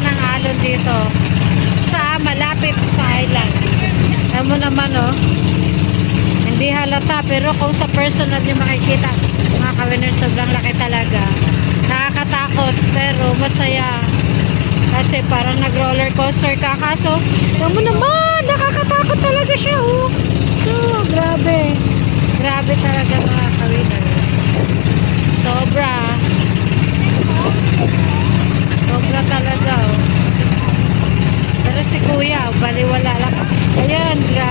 ng alon dito sa malapit sa island. Alam mo naman, oh, hindi halata, pero kung sa personal nyo makikita, mga ka-winner, sobrang laki talaga. Nakakatakot, pero masaya. Kasi parang nag-roller coaster ka. Kaso, alam mo naman, nakakatakot talaga siya, oh. So, grabe. Grabe talaga, mga ka-winner. Sobra. Sobra talaga, oh. Pero si kuya, baliwala lang. Ayan, grabe.